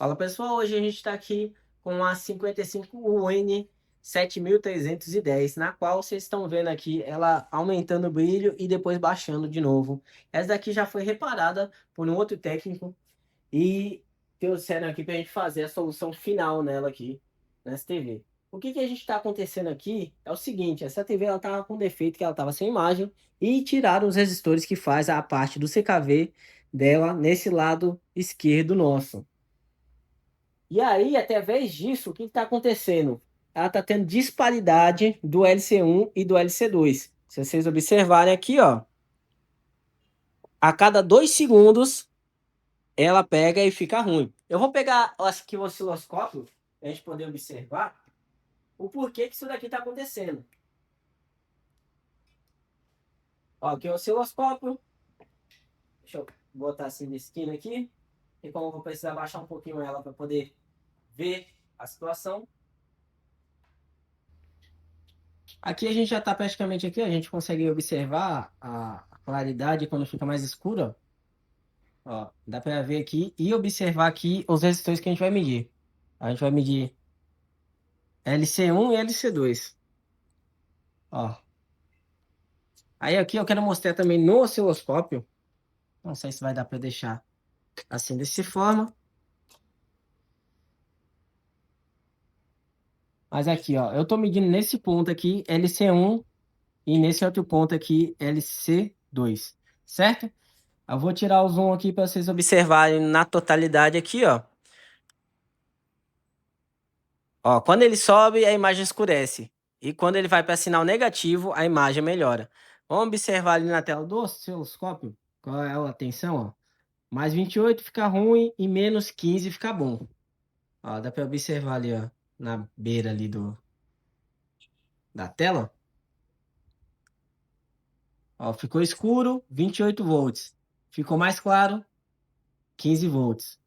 Fala pessoal, hoje a gente está aqui com a 55UN 7310, na qual vocês estão vendo aqui ela aumentando o brilho e depois baixando de novo. Essa daqui já foi reparada por um outro técnico e trouxeram aqui para a gente fazer a solução final nela aqui, nessa TV. O que que a gente está acontecendo aqui é o seguinte, essa TV ela estava com defeito, que ela estava sem imagem, e tiraram os resistores que faz a parte do CKV dela nesse lado esquerdo nosso. E aí, através disso, o que está acontecendo? Ela está tendo disparidade do LC1 e do LC2. Se vocês observarem aqui, ó, a cada 2 segundos ela pega e fica ruim. Eu vou pegar aqui o osciloscópio para a gente poder observar o porquê que isso daqui está acontecendo. Ó, aqui é o osciloscópio. Deixa eu botar assim na esquina aqui. E como eu vou precisar baixar um pouquinho ela para poder ver a situação. Aqui a gente já está praticamente aqui, a gente consegue observar a claridade quando fica mais escura. Ó, dá para ver aqui e observar aqui os resistores que a gente vai medir. A gente vai medir LC1 e LC2. Ó. Aí aqui eu quero mostrar também no osciloscópio. Não sei se vai dar para deixar assim dessa forma. Mas aqui, ó, eu estou medindo nesse ponto aqui LC1 e nesse outro ponto aqui LC2, certo? Eu vou tirar o zoom aqui para vocês observarem na totalidade aqui, ó. Ó, quando ele sobe, a imagem escurece. E quando ele vai para sinal negativo, a imagem melhora. Vamos observar ali na tela do osciloscópio. Qual é a tensão, ó. Mais 28 fica ruim e menos 15 fica bom. Ó, dá para observar ali, ó, na beira ali da tela. Ó, ficou escuro, 28 volts. Ficou mais claro, 15 volts.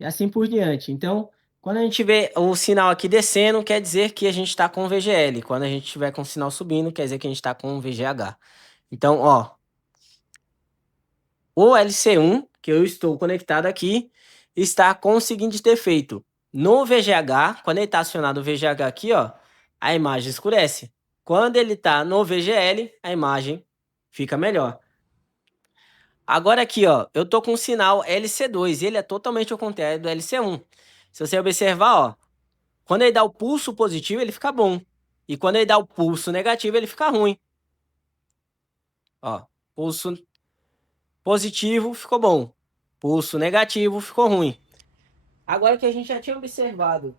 E assim por diante. Então, quando a gente vê o sinal aqui descendo, quer dizer que a gente está com VGL. Quando a gente tiver com o sinal subindo, quer dizer que a gente está com VGH. Então, ó, o LC1, que eu estou conectado aqui, está com o seguinte defeito. No VGH, quando ele está acionado o VGH aqui, ó, a imagem escurece. Quando ele está no VGL, a imagem fica melhor. Agora aqui, ó, eu tô com o sinal LC2 e ele é totalmente ao contrário do LC1. Se você observar, ó, quando ele dá o pulso positivo, ele fica bom. E quando ele dá o pulso negativo, ele fica ruim. Ó, pulso positivo ficou bom. Pulso negativo ficou ruim. Agora que a gente já tinha observado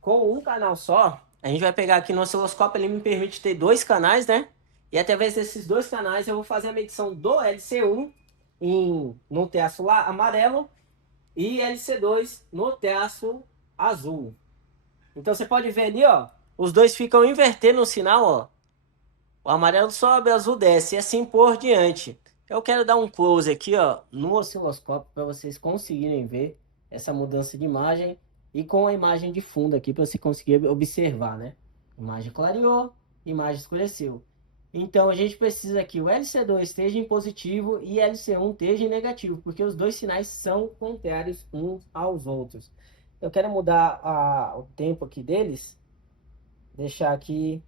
com um canal só, a gente vai pegar aqui no osciloscópio, ele me permite ter 2 canais, né? E através desses 2 canais eu vou fazer a medição do LC1 no terço lá amarelo e LC2 no terço azul. Então você pode ver ali, ó, os dois ficam invertendo o sinal, ó. O amarelo sobe, o azul desce e assim por diante. Eu quero dar um close aqui, ó, no osciloscópio para vocês conseguirem ver essa mudança de imagem e com a imagem de fundo aqui para você conseguir observar, né? Imagem clareou, imagem escureceu. Então a gente precisa que o LC2 esteja em positivo e LC1 esteja em negativo, porque os dois sinais são contrários uns aos outros. Eu quero mudar o tempo aqui deles, deixar aqui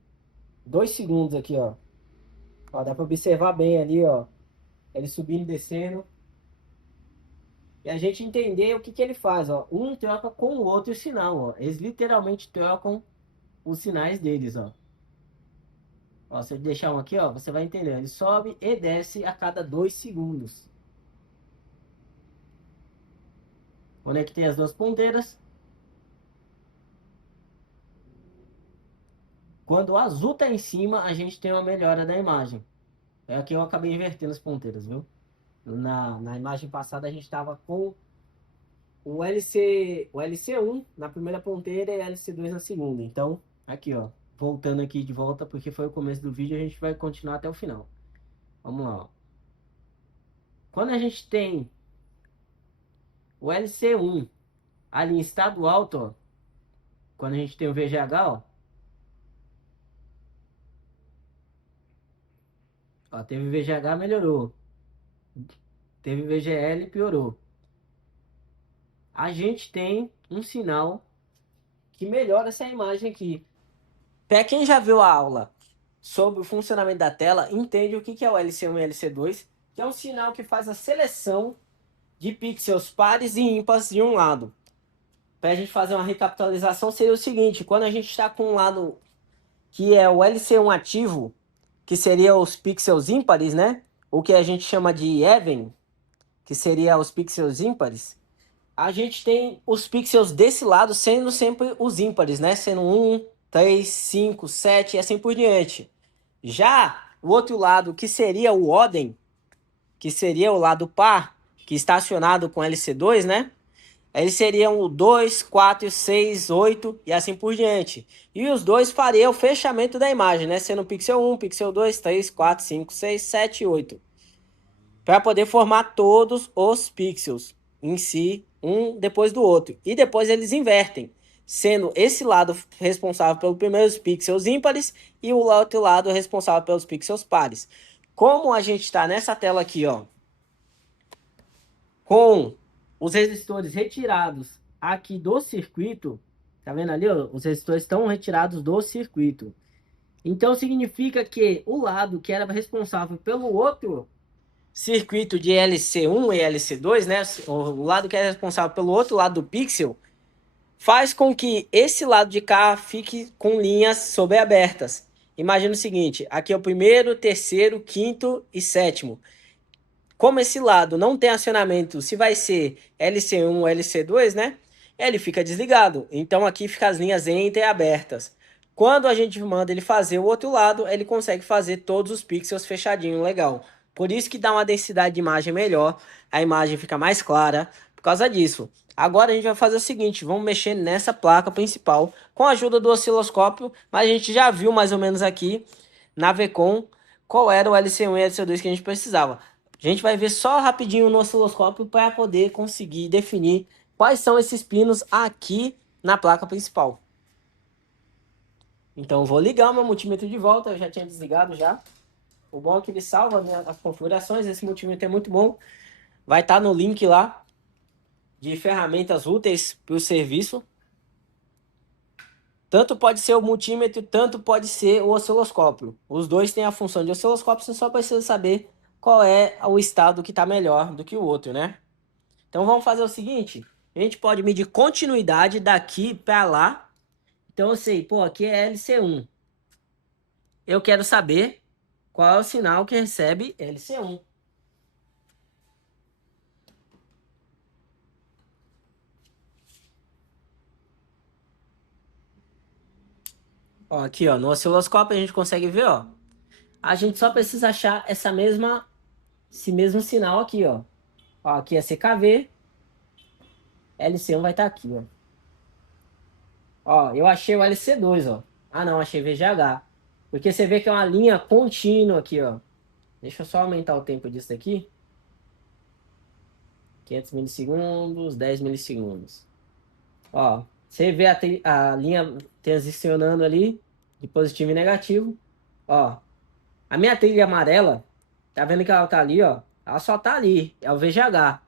2 segundos aqui, ó. Ó, dá para observar bem ali, ó, ele subindo e descendo. E a gente entender o que que ele faz, ó. Um troca com o outro sinal, ó. Eles literalmente trocam os sinais deles, ó. Ó, se eu deixar um aqui, ó, você vai entender. Ele sobe e desce a cada 2 segundos. Conectei as duas ponteiras. Quando o azul tá em cima, a gente tem uma melhora da imagem. É aqui eu acabei invertendo as ponteiras, viu? Na imagem passada a gente estava com o LC1 na primeira ponteira e LC2 na segunda. Então, aqui, ó, voltando aqui de volta, porque foi o começo do vídeo, a gente vai continuar até o final. Vamos lá, ó. Quando a gente tem o LC1 ali em estado alto, ó, quando a gente tem o VGH, ó, teve VGH, melhorou. Teve VGL, piorou. a gente tem um sinal que melhora essa imagem aqui. Para quem já viu a aula sobre o funcionamento da tela, entende o que é o LC1 e LC2, que é um sinal que faz a seleção de pixels pares e ímpares de um lado. Para a gente fazer uma recapitalização, seria o seguinte: quando a gente está com um lado que é o LC1 ativo, que seria os pixels ímpares, né? O que a gente chama de even, que seria os pixels ímpares. A gente tem os pixels desse lado sendo sempre os ímpares, né? Sendo 1, 3, 5, 7 e assim por diante. Já o outro lado, que seria o oden, que seria o lado par, que está acionado com LC2, né? Eles seriam o 2, 4, 6, 8 e assim por diante. E os dois fariam o fechamento da imagem, né? Sendo pixel 1, pixel 2, 3, 4, 5, 6, 7 e 8. Para poder formar todos os pixels em si, um depois do outro. E depois eles invertem, sendo esse lado responsável pelos primeiros pixels ímpares e o outro lado responsável pelos pixels pares. Como a gente está nessa tela aqui, ó, com os resistores retirados aqui do circuito, tá vendo ali, ó? Os resistores estão retirados do circuito. Então significa que o lado que era responsável pelo outro circuito de LC1 e LC2, né? O lado que é responsável pelo outro lado do pixel, faz com que esse lado de cá fique com linhas sobreabertas. Imagina o seguinte: aqui é o primeiro, terceiro, quinto e sétimo. Como esse lado não tem acionamento, se vai ser LC1 ou LC2, né? Ele fica desligado. Então aqui fica as linhas entreabertas. Quando a gente manda ele fazer o outro lado, ele consegue fazer todos os pixels fechadinho, legal. Por isso que dá uma densidade de imagem melhor, a imagem fica mais clara por causa disso. Agora a gente vai fazer o seguinte, vamos mexer nessa placa principal com a ajuda do osciloscópio, mas a gente já viu mais ou menos aqui na Vcom qual era o LC1 e LC2 que a gente precisava. A gente vai ver só rapidinho no osciloscópio para poder conseguir definir quais são esses pinos aqui na placa principal. Então vou ligar o meu multímetro de volta, eu já tinha desligado já. O bom é que ele salva, né, as configurações, esse multímetro é muito bom. Vai estar no link lá de ferramentas úteis para o serviço. Tanto pode ser o multímetro, tanto pode ser o osciloscópio. Os dois têm a função de osciloscópio, você só precisa saber qual é o estado que está melhor do que o outro, né? Então vamos fazer o seguinte, a gente pode medir continuidade daqui para lá. Então eu sei, pô, aqui é LC1. Eu quero saber qual é o sinal que recebe LC1. Ó, aqui, ó, no osciloscópio a gente consegue ver, ó. A gente só precisa achar esse mesmo sinal aqui, ó. Ó, aqui é CKV, LC1 vai estar aqui, ó. Ó, eu achei o LC2, ó. Ah, não, achei VGH. Porque você vê que é uma linha contínua aqui, ó. Deixa eu só aumentar o tempo disso daqui. 500 milissegundos, 10 milissegundos. Ó, você vê a linha transicionando ali, de positivo e negativo. Ó, a minha trilha amarela, tá vendo que ela tá ali, ó? Ela só tá ali, é o VGH.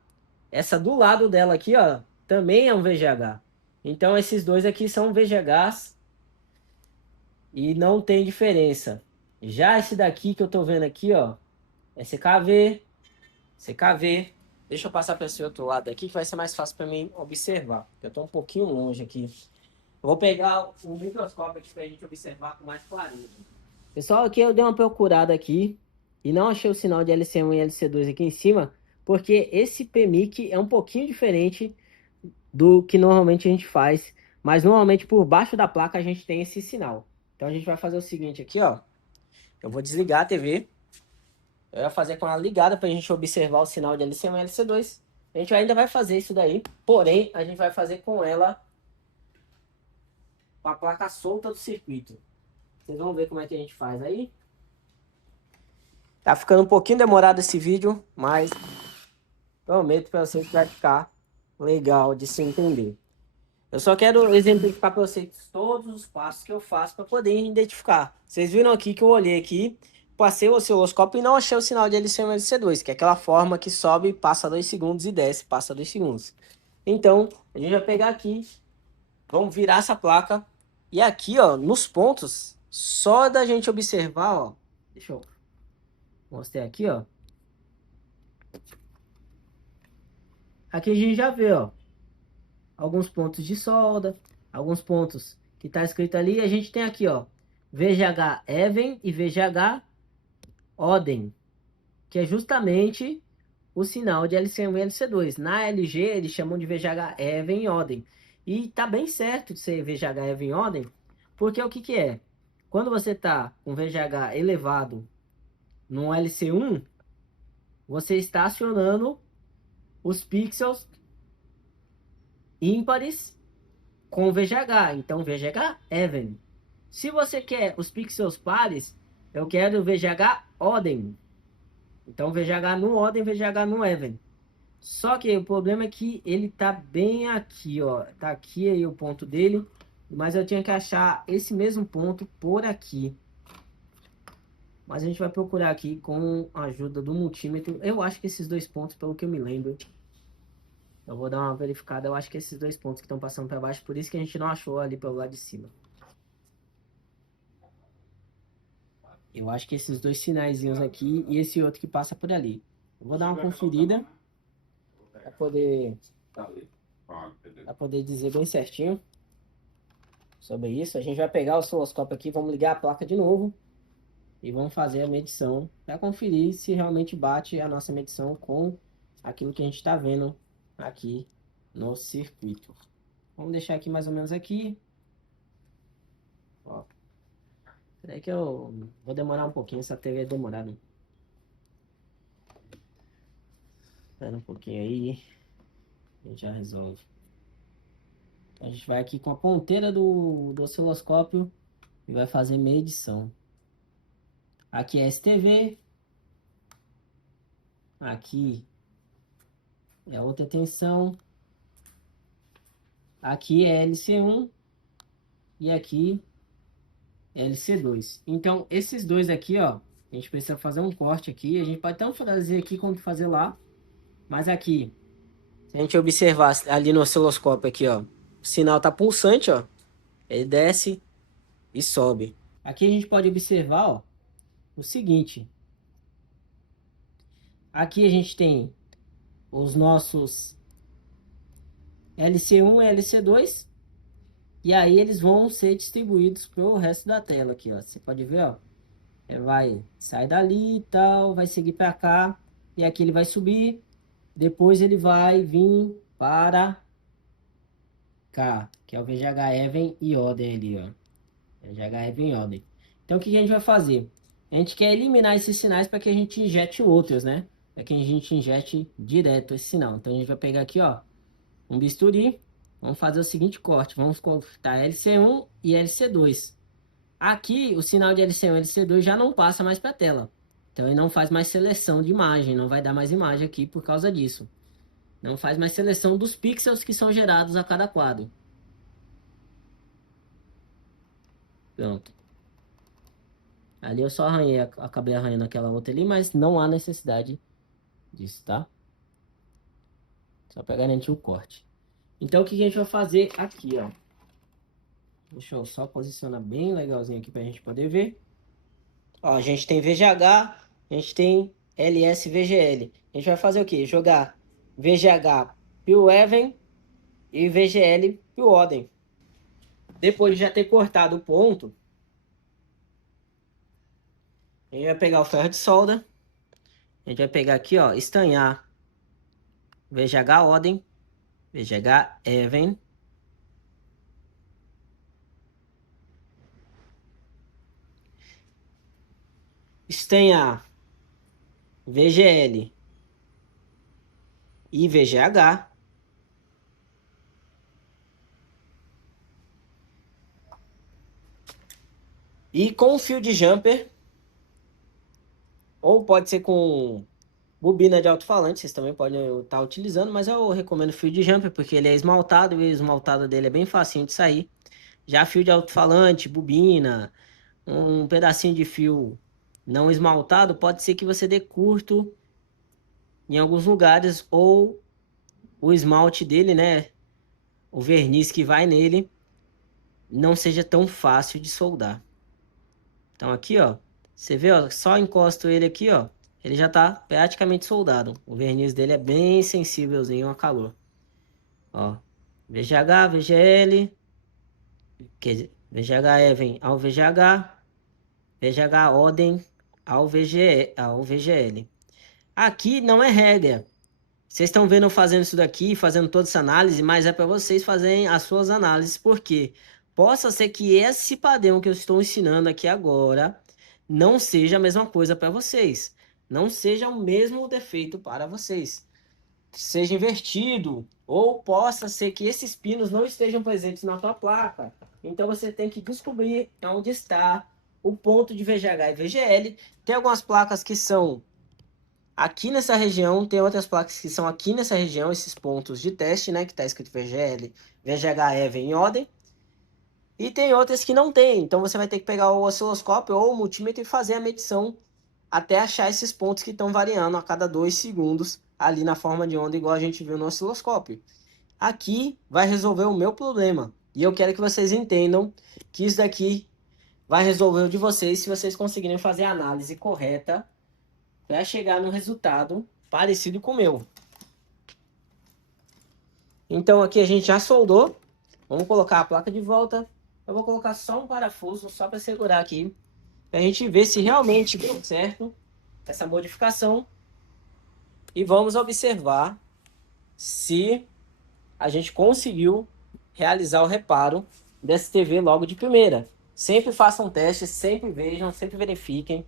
Essa do lado dela aqui, ó, também é um VGH. Então esses dois aqui são VGHs e não tem diferença. Já esse daqui que eu tô vendo aqui, ó, é CKV, CKV. Deixa eu passar para esse outro lado aqui que vai ser mais fácil para mim observar. Eu tô um pouquinho longe aqui. Eu vou pegar o microscópio aqui para a gente observar com mais clareza. Pessoal, aqui eu dei uma procurada aqui e não achei o sinal de LC1 e LC2 aqui em cima, porque esse PMIC é um pouquinho diferente do que normalmente a gente faz, mas normalmente por baixo da placa a gente tem esse sinal. Então a gente vai fazer o seguinte aqui, ó. Eu vou desligar a TV. Eu ia fazer com ela ligada para a gente observar o sinal de LC1 e LC2. A gente ainda vai fazer isso daí, porém a gente vai fazer com ela com a placa solta do circuito. Vocês vão ver como é que a gente faz aí. Tá ficando um pouquinho demorado esse vídeo, mas prometo para vocês que vai ficar legal de se entender. Eu só quero exemplificar para vocês todos os passos que eu faço para poder identificar. Vocês viram aqui que eu olhei aqui, passei o osciloscópio e não achei o sinal de LC1 e LC2, que é aquela forma que sobe, passa 2 segundos e desce, passa 2 segundos. Então, a gente vai pegar aqui, vamos virar essa placa. E aqui, ó, nos pontos, só da gente observar, ó. Deixa eu mostrar aqui, ó. Aqui a gente já vê, ó, alguns pontos de solda, alguns pontos que tá escrito ali. A gente tem aqui, ó, VGH Even e VGH Oden, que é justamente o sinal de LC1 e LC2. Na LG, eles chamam de VGH Even e Oden. E tá bem certo de ser VGH Even e Oden, porque o que que é? Quando você tá com VGH elevado no LC1, você está acionando os pixels ímpares com VGH. Então, VGH Even. Se você quer os pixels pares, eu quero VGH Oden. Então, VGH no Oden, VGH no Even. Só que o problema é que ele tá bem aqui, ó. Tá aqui aí o ponto dele. Mas eu tinha que achar esse mesmo ponto por aqui. Mas a gente vai procurar aqui com a ajuda do multímetro. Eu acho que esses dois pontos, pelo que eu me lembro, eu vou dar uma verificada. Eu acho que esses dois pontos que estão passando para baixo, por isso que a gente não achou ali pelo lado de cima. Eu acho que esses dois sinaizinhos aqui e esse outro que passa por ali. Eu vou dar uma conferida para poder dizer bem certinho sobre isso. A gente vai pegar o osciloscópio aqui, vamos ligar a placa de novo e vamos fazer a medição para conferir se realmente bate a nossa medição com aquilo que a gente está vendo aqui no circuito. Vamos deixar aqui mais ou menos aqui. Ó. Peraí que eu vou demorar um pouquinho, essa TV é demorada. Espera um pouquinho aí, a gente já resolve. Então, a gente vai aqui com a ponteira do osciloscópio e vai fazer medição. Aqui é STV. Aqui é a outra tensão. Aqui é LC1 e aqui é LC2. Então, esses dois aqui, ó, a gente precisa fazer um corte aqui. A gente pode tanto fazer aqui quanto fazer lá. Mas aqui, se a gente observar ali no osciloscópio aqui, ó, o sinal tá pulsante, ó. Ele desce e sobe. Aqui a gente pode observar, ó, o seguinte. Aqui a gente tem os nossos LC1 e LC2. E aí eles vão ser distribuídos para o resto da tela aqui, ó. Você pode ver, ó. Vai sair dali e tal, vai seguir para cá. E aqui ele vai subir. Depois ele vai vir para cá, que é o VGH Even e Oden ali, ó. VGH Even e Oden. Então o que a gente vai fazer? A gente quer eliminar esses sinais para que a gente injete outros, né? Para que a gente injete direto esse sinal. Então a gente vai pegar aqui, ó, um bisturi. Vamos fazer o seguinte corte. Vamos cortar LC1 e LC2. Aqui, o sinal de LC1 e LC2 já não passa mais para a tela. Então, ele não faz mais seleção de imagem. Não vai dar mais imagem aqui por causa disso. Não faz mais seleção dos pixels que são gerados a cada quadro. Pronto. Ali eu só arranhei, acabei arranhando aquela outra ali, mas não há necessidade disso, tá? Só para garantir o corte. Então, o que a gente vai fazer aqui, ó? Deixa eu só posicionar bem legalzinho aqui para a gente poder ver. Ó, a gente tem VGH, a gente tem LS-VGL. A gente vai fazer o quê? Jogar VGH pio Even e VGL pio Oden. Depois de já ter cortado o ponto, a gente vai pegar o ferro de solda. A gente vai pegar aqui, ó, estanhar VGH Oden, VGH Even. Estanhar VGL e VGH. E com fio de jumper, ou pode ser com bobina de alto-falante, vocês também podem estar utilizando, mas eu recomendo fio de jumper porque ele é esmaltado e o esmaltado dele é bem facinho de sair. Já fio de alto-falante, bobina, um pedacinho de fio não esmaltado, pode ser que você dê curto em alguns lugares ou o esmalte dele, né? O verniz que vai nele não seja tão fácil de soldar. Então aqui, ó, você vê, ó, só encosto ele aqui, ó, ele já tá praticamente soldado. O verniz dele é bem sensívelzinho a calor. Ó, VGH, VGL, quer dizer, VGH Even ao VGH, VGH Oden ao VGL. Aqui não é regra. Vocês estão vendo eu fazendo isso daqui, fazendo toda essa análise, mas é para vocês fazerem as suas análises, porque possa ser que esse padrão que eu estou ensinando aqui agora não seja a mesma coisa para vocês. Não seja o mesmo defeito para vocês. Seja invertido, ou possa ser que esses pinos não estejam presentes na tua placa. Então você tem que descobrir onde está o ponto de VGH e VGL. Tem algumas placas que são aqui nessa região, tem outras placas que são aqui nessa região, esses pontos de teste, né? Que está escrito VGL, VGH, Even e Oden. E tem outras que não tem. Então você vai ter que pegar o osciloscópio ou o multímetro e fazer a medição até achar esses pontos que estão variando a cada 2 segundos ali na forma de onda, igual a gente viu no osciloscópio. Aqui vai resolver o meu problema. E eu quero que vocês entendam que isso daqui vai resolver o de vocês se vocês conseguirem fazer a análise correta para chegar no resultado parecido com o meu. Então aqui a gente já soldou. Vamos colocar a placa de volta. Eu vou colocar só um parafuso, só para segurar aqui, para a gente ver se realmente deu certo essa modificação. E vamos observar se a gente conseguiu realizar o reparo dessa TV logo de primeira. Sempre façam testes, sempre vejam, sempre verifiquem.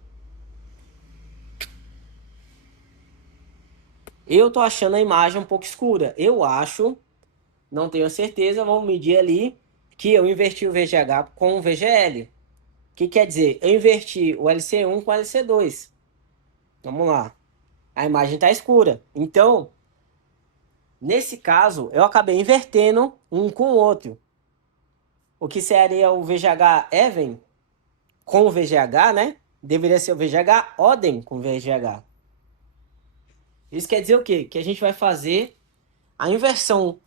Eu tô achando a imagem um pouco escura. Eu acho, não tenho certeza, vamos medir ali que eu inverti o VGH com o VGL. O que quer dizer? Eu inverti o LC1 com o LC2. Vamos lá. A imagem está escura. Então, nesse caso, eu acabei invertendo um com o outro. O que seria o VGH Even com o VGH, né? Deveria ser o VGH Oden com o VGH. Isso quer dizer o quê? Que a gente vai fazer a inversão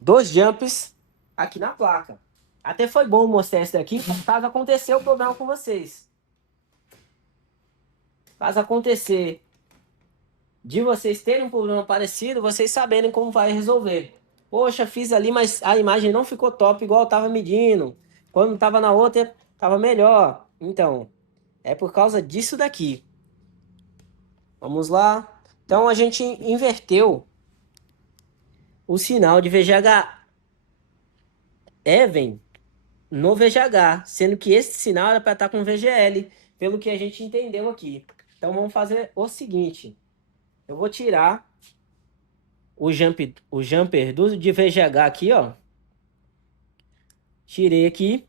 dos jumps aqui na placa. Até foi bom mostrar isso daqui, caso acontecer o problema com vocês. Caso acontecer de vocês terem um problema parecido, vocês saberem como vai resolver. Poxa, fiz ali, mas a imagem não ficou top igual eu estava medindo. Quando estava na outra, estava melhor. Então, é por causa disso daqui. Vamos lá. Então, a gente inverteu o sinal de VGH Even no VGH, sendo que esse sinal era para estar com VGL, pelo que a gente entendeu aqui. Então, vamos fazer o seguinte. Eu vou tirar o jumper de VGH aqui, ó. Tirei aqui.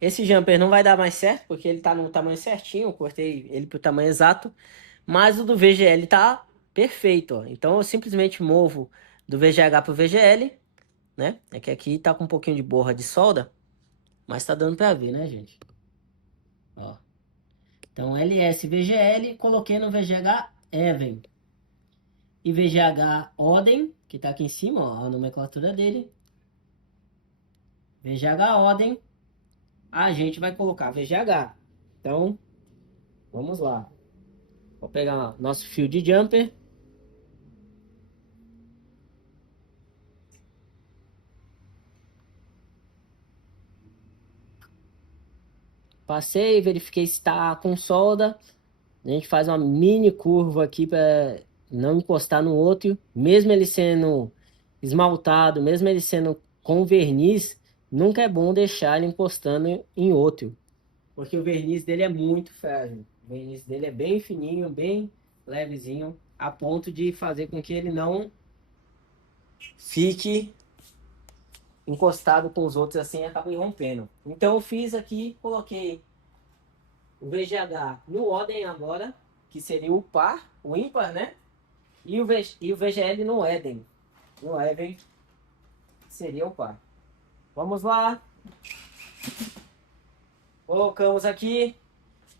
Esse jumper não vai dar mais certo, porque ele tá no tamanho certinho. Eu cortei ele pro tamanho exato. Mas o do VGL tá perfeito, ó. Então eu simplesmente movo do VGH pro VGL, né? É que aqui tá com um pouquinho de borra de solda, mas tá dando pra ver, né, gente? Ó. Então LS VGL, coloquei no VGH Even. E VGH Oden, que tá aqui em cima, ó, a nomenclatura dele. VGH Oden, a gente vai colocar VGH. Então, vamos lá. Vou pegar nosso fio de jumper. Passei, verifiquei se está com solda. A gente faz uma mini curva aqui para não encostar no outro. Mesmo ele sendo esmaltado, mesmo ele sendo com verniz, nunca é bom deixar ele encostando em outro. Porque o verniz dele é muito frágil. O verniz dele é bem fininho, bem levezinho, a ponto de fazer com que ele não fique encostado com os outros assim e acaba rompendo. Então eu fiz aqui, coloquei o VGH no Oden agora, que seria o par, o ímpar, né? E o VGL no Eden. No Even seria o par. Vamos lá. Colocamos aqui.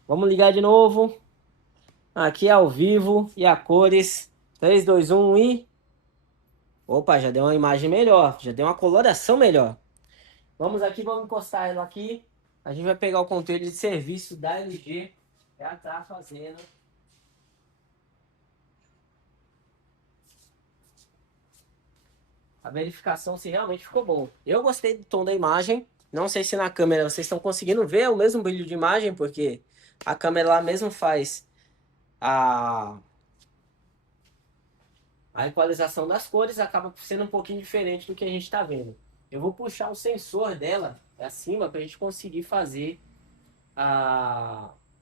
Vamos ligar de novo. Aqui é ao vivo e a cores. 3, 2, 1 e... Opa, já deu uma imagem melhor, já deu uma coloração melhor. Vamos aqui, vamos encostar ela aqui. A gente vai pegar o controle de serviço da LG. Já tá fazendo. A verificação se realmente ficou bom. Eu gostei do tom da imagem. Não sei se na câmera vocês estão conseguindo ver o mesmo brilho de imagem, porque a câmera lá mesmo faz a, a equalização das cores, acaba sendo um pouquinho diferente do que a gente está vendo. Eu vou puxar o sensor dela acima para a gente conseguir fazer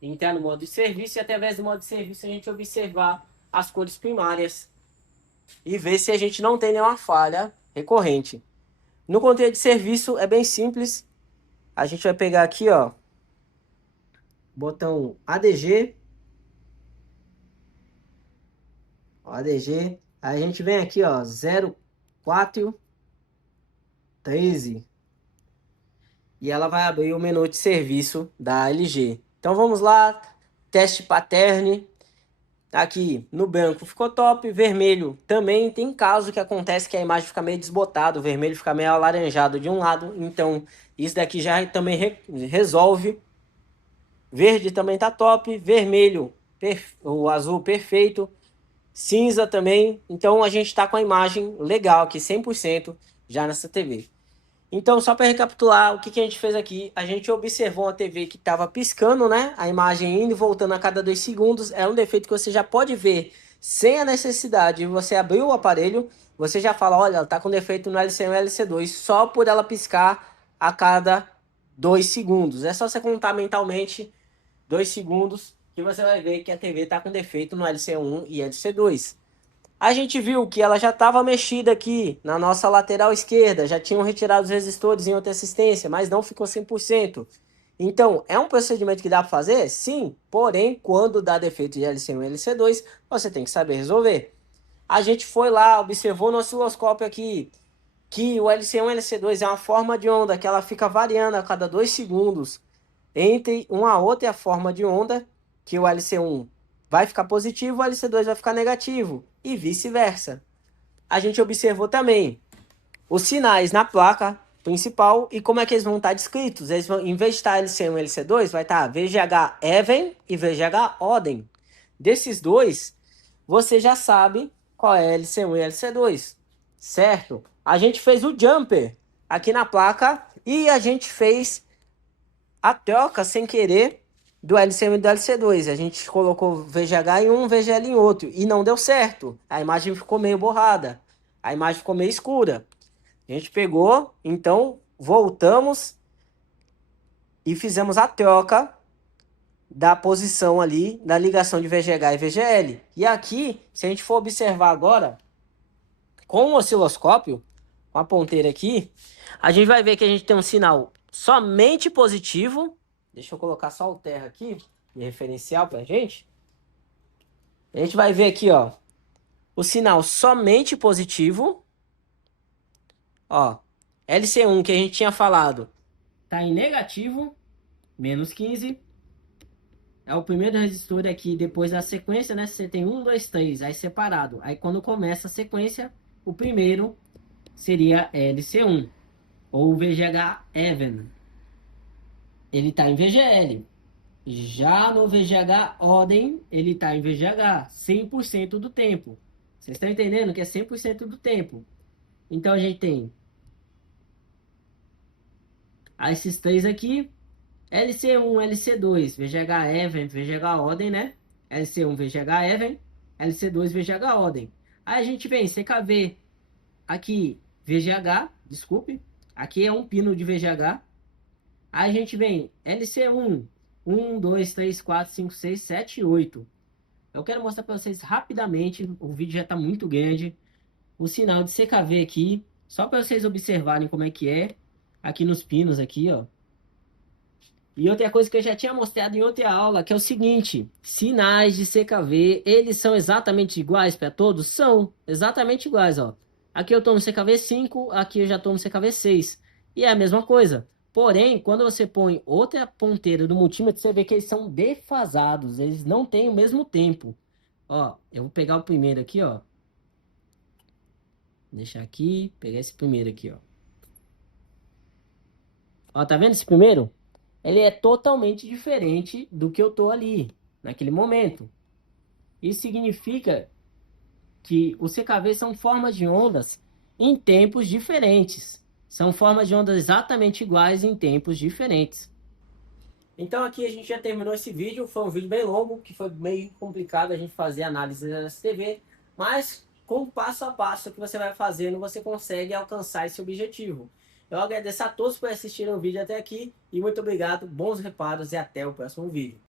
entrar no modo de serviço e através do modo de serviço a gente observar as cores primárias e ver se a gente não tem nenhuma falha recorrente. No controle de serviço é bem simples. A gente vai pegar aqui, ó, botão ADG. ADG. Aí a gente vem aqui, ó, 0413. E ela vai abrir o menu de serviço da LG. Então vamos lá, teste pattern. Aqui no branco ficou top, vermelho também. Tem caso que acontece que a imagem fica meio desbotada, o vermelho fica meio alaranjado de um lado, então isso daqui já também resolve. Verde também tá top, vermelho, o azul perfeito, cinza também. Então a gente tá com a imagem legal aqui, 100% já nessa TV. Então, só para recapitular, o que que a gente fez aqui? A gente observou uma TV que estava piscando, né? A imagem indo e voltando a cada 2 segundos. É um defeito que você já pode ver sem a necessidade de você abrir o aparelho. Você já fala, olha, ela está com defeito no LC1 e LC2 só por ela piscar a cada 2 segundos. É só você contar mentalmente 2 segundos que você vai ver que a TV está com defeito no LC1 e LC2. A gente viu que ela já estava mexida aqui na nossa lateral esquerda, já tinham retirado os resistores em outra assistência, mas não ficou 100%. Então, é um procedimento que dá para fazer? Sim, porém, quando dá defeito de LC1 e LC2, você tem que saber resolver. A gente foi lá, observou no osciloscópio aqui que o LC1 e LC2 é uma forma de onda que ela fica variando a cada 2 segundos entre uma outra forma de onda, que o LC1 vai ficar positivo, o LC2 vai ficar negativo e vice-versa. A gente observou também os sinais na placa principal e como é que eles vão estar descritos. Eles vão, em vez de estar LC1 e LC2, vai estar VGH even e VGH odd. Desses dois, você já sabe qual é LC1 e LC2, certo? A gente fez o jumper aqui na placa e a gente fez a troca sem querer do LC1 e do LC2. A gente colocou VGH em um, VGL em outro. E não deu certo. A imagem ficou meio borrada. A imagem ficou meio escura. A gente pegou, então voltamos e fizemos a troca da posição ali da ligação de VGH e VGL. E aqui, se a gente for observar agora, com o osciloscópio, com a ponteira aqui, a gente vai ver que a gente tem um sinal somente positivo. Deixa eu colocar só o terra aqui, de referencial pra gente. A gente vai ver aqui, ó, o sinal somente positivo. Ó, LC1 que a gente tinha falado tá em negativo, menos 15. É o primeiro resistor aqui, depois da sequência, né? Você tem 1, 2, 3, aí separado. Aí quando começa a sequência, o primeiro seria LC1, ou VGH even. Ele tá em VGL. Já no VGH odd, ele tá em VGH 100% do tempo. Vocês estão entendendo que é 100% do tempo. Então a gente tem esses três aqui. LC1, LC2, VGH even, VGH odd, né? LC1, VGH even, LC2, VGH odd. Aí a gente vem CKV aqui, VGH, desculpe. Aqui é um pino de VGH. Aí a gente vem LC1, 1, 2, 3, 4, 5, 6, 7 e 8. Eu quero mostrar para vocês rapidamente, o vídeo já está muito grande, o sinal de CKV aqui, só para vocês observarem como é que é, aqui nos pinos aqui, ó. E outra coisa que eu já tinha mostrado em outra aula, que é o seguinte, sinais de CKV, eles são exatamente iguais para todos? São exatamente iguais, ó. Aqui eu estou no CKV 5, aqui eu já estou no CKV 6. E é a mesma coisa. Porém, quando você põe outra ponteira do multímetro, você vê que eles são defasados, eles não têm o mesmo tempo. Ó, eu vou pegar o primeiro aqui, ó. Deixar aqui, pegar esse primeiro aqui, ó. Ó, tá vendo esse primeiro? Ele é totalmente diferente do que eu tô ali, naquele momento. Isso significa que os CKV são formas de ondas em tempos diferentes. São formas de ondas exatamente iguais em tempos diferentes. Então aqui a gente já terminou esse vídeo, foi um vídeo bem longo, que foi meio complicado a gente fazer análise da STV, mas com o passo a passo que você vai fazendo, você consegue alcançar esse objetivo. Eu agradeço a todos por assistirem o vídeo até aqui e muito obrigado, bons reparos e até o próximo vídeo.